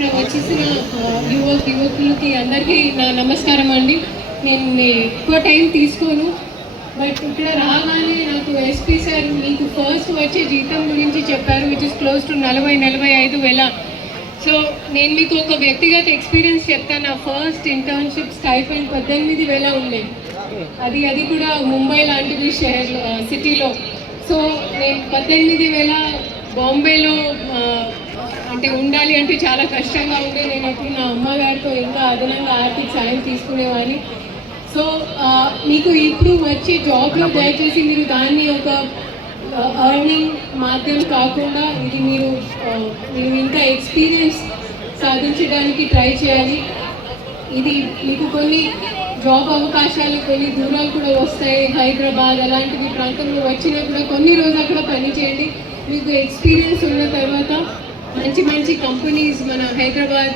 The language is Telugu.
ఇక్కడ వచ్చేసిన ఆ, యువకులకి అందరికీ నా నమస్కారం అండి. నేను ఎక్కువ టైం తీసుకోను. బట్ ఇక్కడ రాగానే నాకు ఎస్పీ సార్ మీకు ఫస్ట్ వచ్చే జీతం గురించి చెప్పారు విచ్ ఇస్ క్లోజ్ టు నలభై నలభై ఐదు వేల. సో నేను మీకు ఒక వ్యక్తిగత ఎక్స్పీరియన్స్ చెప్తాను. నా ఫస్ట్ ఇంటర్న్షిప్ స్టైఫండ్ పద్దెనిమిది వేల ఉండే అది అది కూడా ముంబై లాంటివి షహర్లో సిటీలో సో నేను పద్దెనిమిది వేల బాంబేలో అంటే ఉండాలి అంటే చాలా కష్టంగా ఉండే నేను అప్పుడు నా అమ్మగారితో ఇంకా అదనంగా ఆర్థిక సాయం తీసుకునేవాడిని. సో మీకు ఇప్పుడు వచ్చే జాబ్లో దయచేసి మీరు దాన్ని ఒక అర్నింగ్ మాధ్యమం కాకుండా ఇది మీరు మీరు ఇంకా ఎక్స్పీరియన్స్ సాధించడానికి ట్రై చేయాలి. ఇది మీకు కొన్ని జాబ్ అవకాశాలు కొన్ని దూరాలు కూడా వస్తాయి. హైదరాబాద్ అలాంటివి ప్రాంతంలో వచ్చినా కూడా కొన్ని రోజులు అక్కడ పని చేయండి. మీకు ఎక్స్పీరియన్స్ ఉన్న తర్వాత మంచి మంచి కంపెనీస్ మన హైదరాబాద్